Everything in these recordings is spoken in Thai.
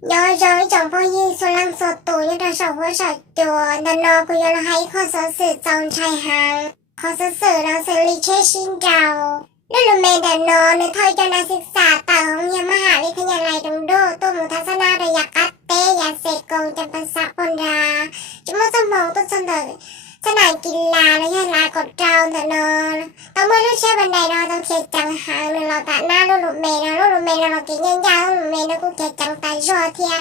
nhớ rồi chồng phong như số lăng số tù như đã sầu với sầu chùa đàn nọ của yo là hay khó sở sự trong trai hàng khó sở sự đó xử lý chế xin chào lúc là mẹ đàn nọ nên thôi cho nóศึกษา tại không nhà mahวิทยาลัยดงโดตัวมุทัศนาระยะกัตเตยาเสกกงจำปาสักปนราจุมสมองต้นสนเดสนามกีฬาและยาลากดเจ้าแต่นอนต้องเมื่อลูกเชื่อบันไดนอนต้องเขียจังหางหรือเราตัดหน้าลูกหลุมเมย์นะลูกหลุมเมย์เรากินย่างย่างลูกหลุมเมย์นะกูเขียจังตายชัวเทีย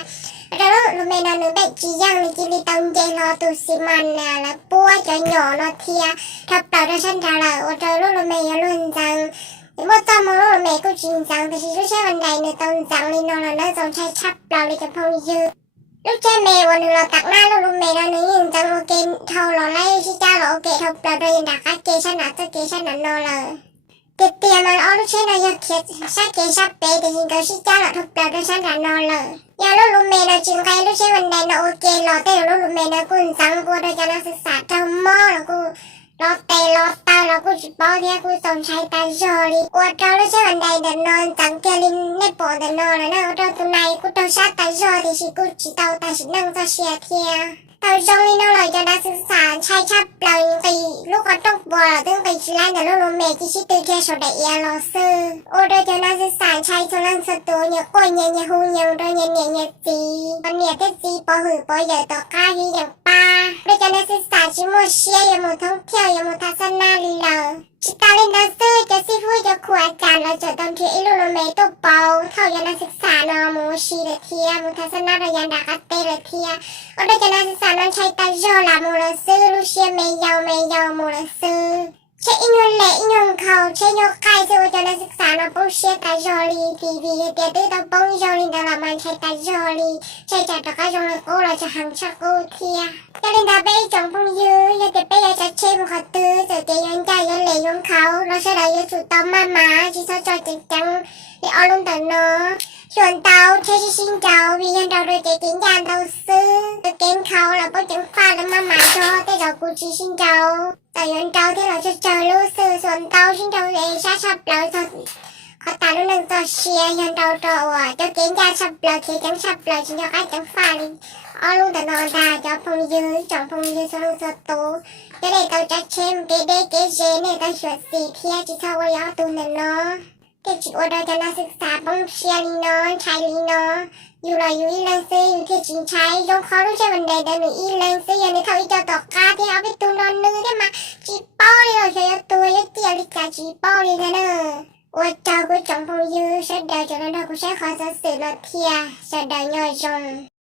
แล้วลูกหลุมเมย์นะหนูเด็กจีย่างในกิริตองเจรอตุสิมันนะแล้วปัวจะหย่อนอเทียทับเต่าด้วยฉันจะเลยว่าเจอลูกหลุมเมย์อย่าลุ่นจังว่าจำมองลูกหลุมเมย์กูจริงจังแต่ฉันลูกเชื่อบันไดในตองจังเลยนอนแล้วน่าสงสัยชับเราเลยจะพงยืดลูกเจ้าเมย์วันหนึ่งเราตักหน้าลูกเมย์เราหนึ่งยิงจังโอเคเท่าเราไล่ชิจ้าเราโอเคเท่าเราโดยดักเกชันหนักจะเกชันหนักนอนเลยเตี้ยมันอ้อลูกเชื่อเราอยากเขียนชักเกชับเปย์แต่ยิงก็ชิจ้าเราทุบเราโดยชันหนักนอนเลยยาลูกเมย์เราจริงใครลูกเชื่อวันใดเราโอเคเราเตะลูกเมย์เรากูจังกูโดยการศึกษาเท่าหม้อเรากูเราเตะเราตาเรากูจิบป้อที่กูสนใจตาจอรีอวดเราลูกเชื่อวันใดเดินนอนจังเกลินในปอดเดินนอนแล้วเราตัวไหนกูตัวชาตาจอที่ชิกูจิตาตาชินั่งจะเชียเทียตาจงลีน้องเลยจะได้ศึกษาใช้ชับเราตีลูกก็ต้องบัวเราต้องไปชิลานแต่ลูกเมย์ที่ชิตื่นแค่ชดเอียรอซื้อโอ้โดยจะได้ศึกษาใช้โซลังสตูเนี่ยก้อยเนี่ยหูเนี่ยโดยเนี่ยจีมันเนี่ยที่จีปอหือปอใหญ่ต่อก้าที่อย่างป้าโดยจะได้ศึกษาชิโมเชียยามูท่องเที่ยวยามูทัศนาลีลาชิตาเล่นดัสเซอร์จะซีฟูจะขวดจานเราจะตอนที่ลูกเมย์ตัวเปาเท่ายันศึกษานอมูชีเลเทียมูทัศนาระยันดักเตเลเทียโอ้โดยจะได้ศึกษาน้องใช้ตาจอลามูลซื้อลูเชียเมย์ยาวมูลซื้อใช้อินยนเละอินยนเขาใช้ยกไก่ซึ่งจะได้ศึกษาน้องปูเชียตาจอลีทีวีเดียดตัวป้องจอลีแต่ละมันใช้ตาจอลีใช้จากตะก้าจงเลยกูเราจะหังชักกูเทียจะเล่นดาเบ้จงพุ่งยื้อจะเตะเป้จะเช่บุคตื้อจะเตะยันใจยันเหลยยงเขาเราใช้ได้ยันสุดต้อมมาจีเขาจอยจริงจังเดี๋ยวเอาลงแต่เนาะส่วนเตาใช้ชิงเจ้าวิญญาณเราโดยเตะกินยานเตาซื้อตัวเก่งเขาแล้วป้องจังฟ้าแล้วมาชอแต่เรากูจีชิงเจ้าแต่ยันเตาที่เราจะเจอรู้สื่อส่วนเตาชิงเจ้าเองชาชับเราจะขอตาลูกหนึ่งตัวเชียยันเตาตัวตัวเก่งยานชับเราเทียจังชับเราชิงเจ้าไอ้จังฟ้าเลยเอาลูกแต่นอนตาจะพงยื้อจังพงยื้อสนุกสตูจะได้เตาจะเช่มเกเดเกเจเนี่ยเตาชวดสีเทียจีเท่าว่ายาวตัวเนาะเด็กจิ๋วโดยการศึกษาป้องเชียลีนอนชายลีนอนอยู่รออยู่อีแรงซื้ออยู่ที่จิงใช้ยงคอลูกใช้บันไดเดินหนูอีแรงซื้ออย่างนี้เขาอีเจ้าตอกกาที่เอาไปตัวนอนนึงได้มาจีป้อเลยเราใช้ตัวยัดเจียวลิกาจีป้อเลยนะเนอะว่าเจ้ากูจังพงยื้อใช้เดียวจนนั้นเรากูใช้ขอสื่อรถเทียใช้เดียวย่อยจง